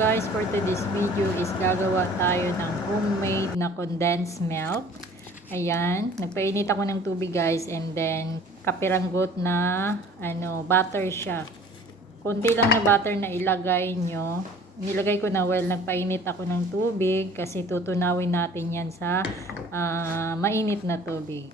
guys, for today's video is gagawa tayo ng homemade na condensed milk. Ayan, nagpainit ako ng tubig guys, and then kapiranggot na butter siya. Kunti lang na butter na ilagay nyo. Nilagay ko na nagpainit ako ng tubig kasi tutunawin natin yan sa mainit na tubig.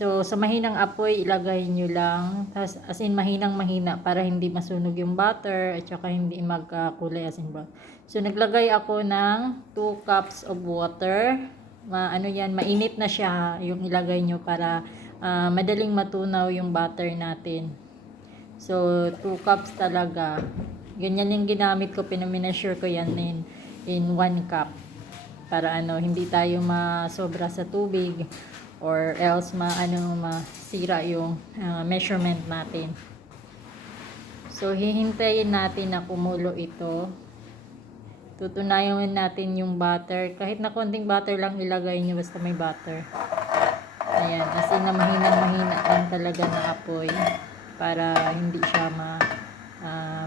So, sa mahinang apoy, ilagay nyo lang. As in, mahinang-mahina para hindi masunog yung butter at saka hindi magkulay as in butter. So, naglagay ako ng 2 cups of water. Mainit na siya yung ilagay nyo para madaling matunaw yung butter natin. So, 2 cups talaga. Ganyan yung ginamit ko. Pinamineasure ko yan in 1 cup. Para hindi tayo masobra sa tubig. Or else masira yung measurement natin. So hihintayin natin na kumulo ito. Tutunayan natin yung butter. Kahit na konting butter lang ilagay nyo basta may butter. Ayan, as in na mahina lang talaga na apoy para hindi siya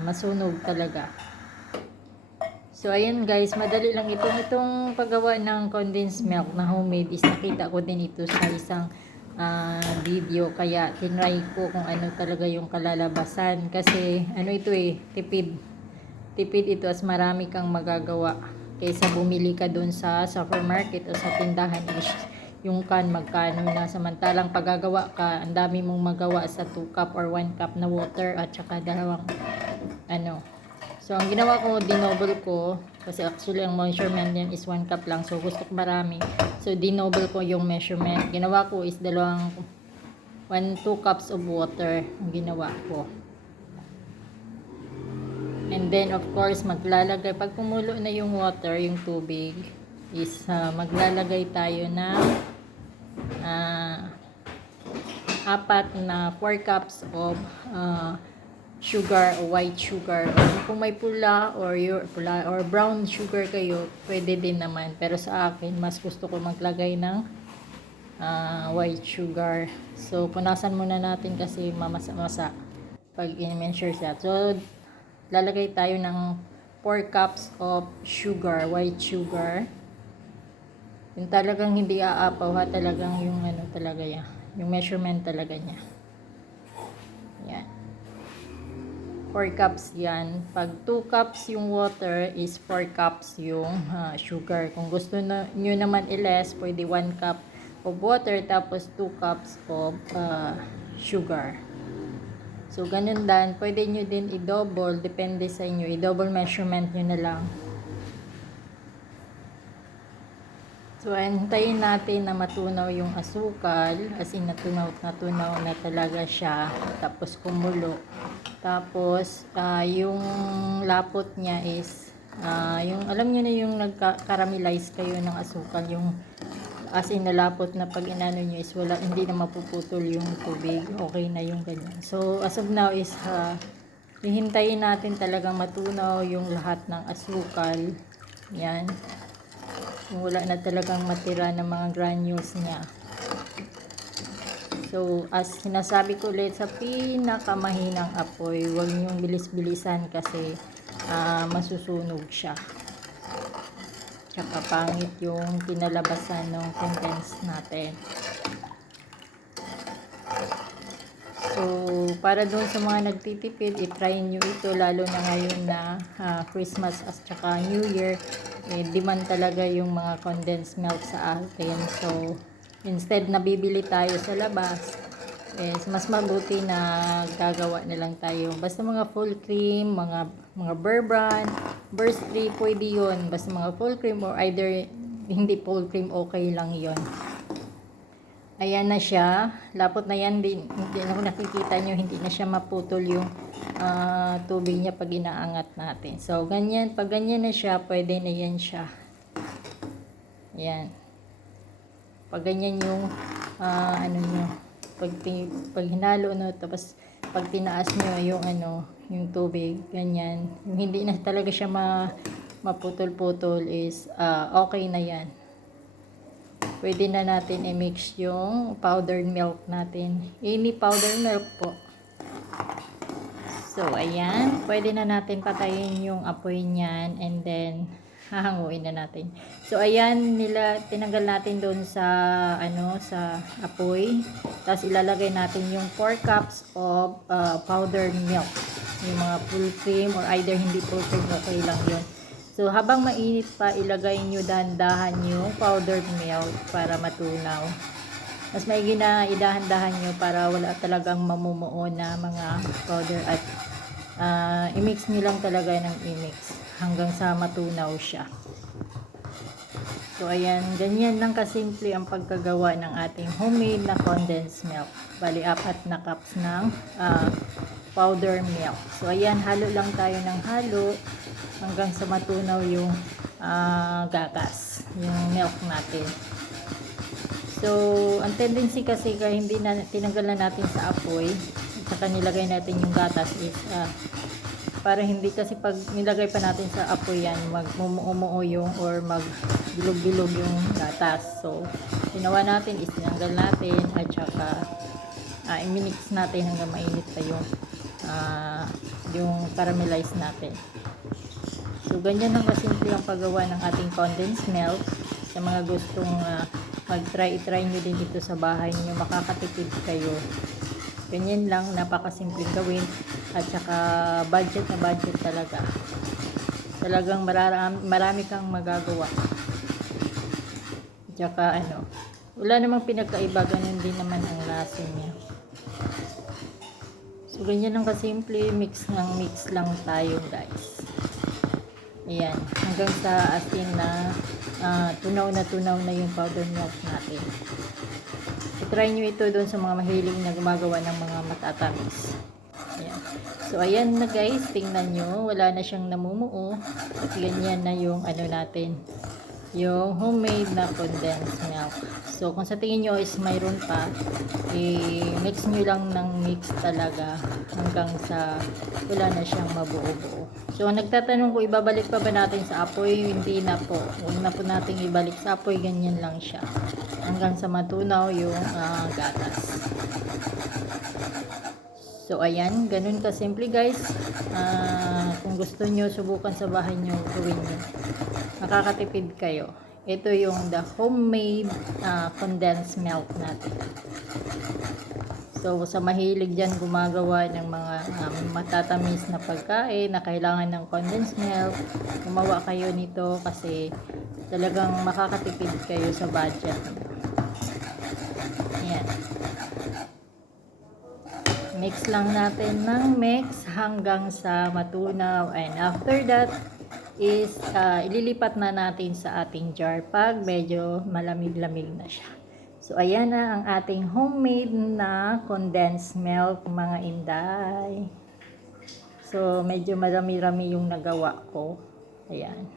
masunog talaga. So, ayan guys, madali lang itong paggawa ng condensed milk na homemade is nakita ko din ito sa isang video. Kaya, tinry ko kung ano talaga yung kalalabasan. Kasi, tipid. Tipid ito as marami kang magagawa. Kaysa bumili ka dun sa supermarket o sa tindahan. Yung magkano na. Samantalang paggagawa ka, ang dami mong magawa sa 2 cup or 1 cup na water at saka dalawang So, ang ginawa ko, dinoble ko. Kasi actually, ang measurement niyan is 1 cup lang. So, gusto ko marami. So, dinoble ko yung measurement. Ginawa ko is 2 cups of water. Ang ginawa ko. And then, of course, maglalagay. Pag kumulo na yung water, yung tubig, is maglalagay tayo ng 4 cups of sugar o white sugar. Kung may pula or brown sugar kayo, pwede din naman. Pero sa akin, mas gusto ko maglagay ng white sugar. So, punasan muna natin kasi mamasa-masa pag in-measure siya. So, lalagay tayo ng 4 cups of sugar, white sugar. Yung talagang hindi aapaw ha, talagang yung talaga yan. Yung measurement talaga niya. Yan. 4 cups yan. Pag 2 cups yung water is 4 cups yung sugar. Kung gusto nyo naman i-less, pwede 1 cup of water tapos 2 cups of sugar. So, ganun dan. Pwede nyo din i-double. Depende sa inyo. I-double measurement nyo na lang. So, hintayin natin na matunaw yung asukal. As in, natunaw na talaga siya. Tapos, kumulo. Tapos, yung lapot niya is, alam niyo na yung nagka-caramelize kayo ng asukal. Yung, as in, nalapot na pag inano nyo is hindi na mapuputol yung tubig. Okay na yung ganyan. So, as of now is, hihintayin natin talagang matunaw yung lahat ng asukal. Yan. Wala na talagang matira ng mga granules niya. So, as sinasabi ko ulit, sa pinakamahinang apoy, huwag niyong bilis-bilisan kasi masusunog siya. Tsaka pangit yung kinalabasan ng condensed natin. So, para doon sa mga nagtitipid, i-try nyo ito lalo na ngayon na Christmas at saka New Year. Demand talaga yung mga condensed milk sa atin. So, instead na bibili tayo sa labas, mas mabuti na gagawa na lang tayo. Basta mga full cream, mga Bear Brand, Burst 3, pwede yun. Basta mga full cream or either hindi full cream, okay lang yon. Ayan na siya. Lapot na yan. Hindi na nakikita nyo, hindi na siya maputol yung tubig niya pag inaangat natin. So, ganyan. Pag ganyan na siya, pwede na yan siya. Ayan. Pag ganyan yung nyo. Pag hinalo, tapos pag tinaas nyo yung tubig, ganyan. Yung hindi na talaga siya maputol-putol is okay na yan. Pwede na natin i-mix yung powdered milk natin. Any powdered milk po. So, ayan. Pwede na natin patayin yung apoy niyan and then hahanguin na natin. So, ayan, tinanggal natin doon sa, sa apoy. Tapos, ilalagay natin yung 4 cups of powdered milk. Yung mga full cream or either hindi full cream, okay lang yun. So, habang mainit pa, ilagay nyo dahan-dahan yung powdered milk para matunaw. Mas maigi na idahan-dahan nyo para wala talagang mamumuo na mga powder at i-mix nyo lang talaga ng i-mix hanggang sa matunaw siya. So, ayan, ganyan lang kasimple ang pagkagawa ng ating homemade na condensed milk. Bali, 4 na cups ng powder milk. So, ayan, halo lang tayo ng halo hanggang sa matunaw yung gatas, yung milk natin. So, ang tendency kasi kaya hindi na tinanggal na natin sa apoy at saka nilagay natin yung gatas is para hindi kasi pag nilagay pa natin sa apoy yan magmumuo yung or magbilog-bilog yung gatas. So, ginawa natin is tinanggal natin at saka i-mix natin hanggang mainit pa yung caramelize natin. So, ganyan lang kasimple ang paggawa ng ating condensed milk. Sa mga gustong mag-try nyo din ito sa bahay nyo, makakatipid kayo. Ganyan lang, napakasimpleng gawin at saka budget na budget talaga. Talagang marami kang magagawa. At saka wala namang pinagkaiba, ganun din naman ang lasa niya. So ganyan lang kasimple, mix lang tayo guys. Ayan, hanggang sa asin na tunaw na yung powder milk natin. I-try nyo ito doon sa mga mahilig na gumagawa ng mga matatamis. Ayan. So, ayan na guys, tingnan nyo, wala na siyang namumuo. At ganyan na yung natin, yung homemade na condensed milk. So, kung sa tingin nyo is mayroon pa, i-mix nyo lang ng mix talaga hanggang sa wala na siyang mabuo-buo. So, nagtatanong ko, ibabalik pa ba natin sa apoy? Hindi na po. Huwag na po natin ibalik sa apoy. Ganyan lang siya. Hanggang sa matunaw yung gatas. So, ayan. Ganun kasimple guys. Kung gusto nyo, subukan sa bahay nyo, gawin nyo. Makakatipid kayo. Ito yung the homemade condensed milk natin. So, sa mahilig dyan gumagawa ng mga matatamis na pagkain na kailangan ng condensed milk, gumawa kayo nito kasi talagang makakatipid kayo sa budget. Ayan. Mix lang natin ng mix hanggang sa matunaw. And after that is ililipat na natin sa ating jar pag medyo malamig-lamig na siya. So, ayan na ang ating homemade na condensed milk, mga inday. So, medyo marami-rami yung nagawa ko. Ayan.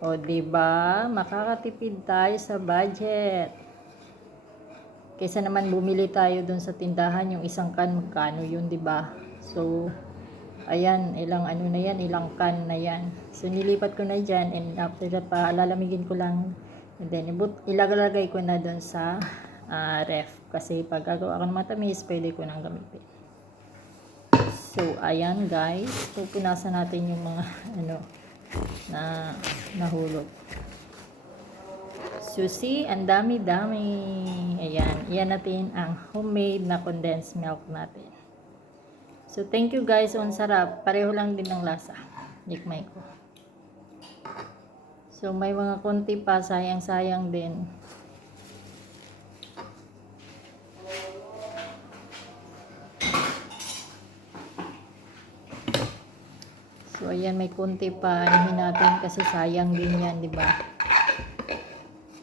O, diba? Makakatipid tayo sa budget. Kaysa naman bumili tayo dun sa tindahan, yung isang can, magkano yun, diba? So, ayan, ilang can na yan. So, nilipat ko na dyan and after that pa, lalamigin ko lang. And then, ilalagay ko na doon sa ref. Kasi pag gagawa ko ng matamis, pwede ko nang gamitin. So, ayan guys. Pupunasan natin yung mga na nahulog. So, see, ang dami-dami. Ayan. Iyan natin ang homemade na condensed milk natin. So, thank you guys. Ang sarap. Pareho lang din ng lasa. Nikmay ko. So, may mga konti pa, sayang-sayang din. So, ayan, may konti pa. Anihin natin kasi sayang din yan, di ba?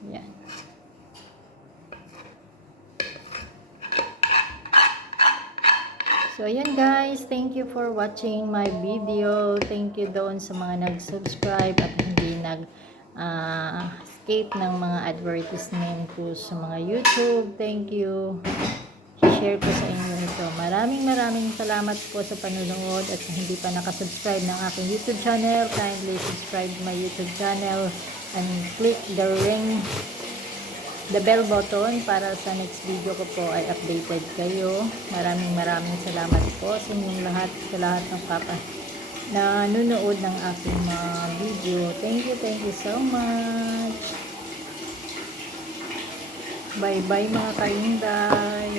Ayan. So, ayan guys. Thank you for watching my video. Thank you doon sa mga nag-subscribe at hindi escape ng mga advertisement ko sa mga YouTube. Thank you. Share ko sa inyo ito. Maraming salamat po sa panunood at sa hindi pa nakasubscribe ng aking YouTube channel. Kindly subscribe my YouTube channel and click the the bell button para sa next video ko po ay updated kayo. Maraming salamat po sa inyong lahat, sa lahat ng na nanonood ng aking mga video. Thank you so much. Bye bye mga kainday.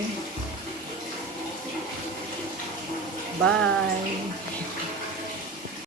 Bye.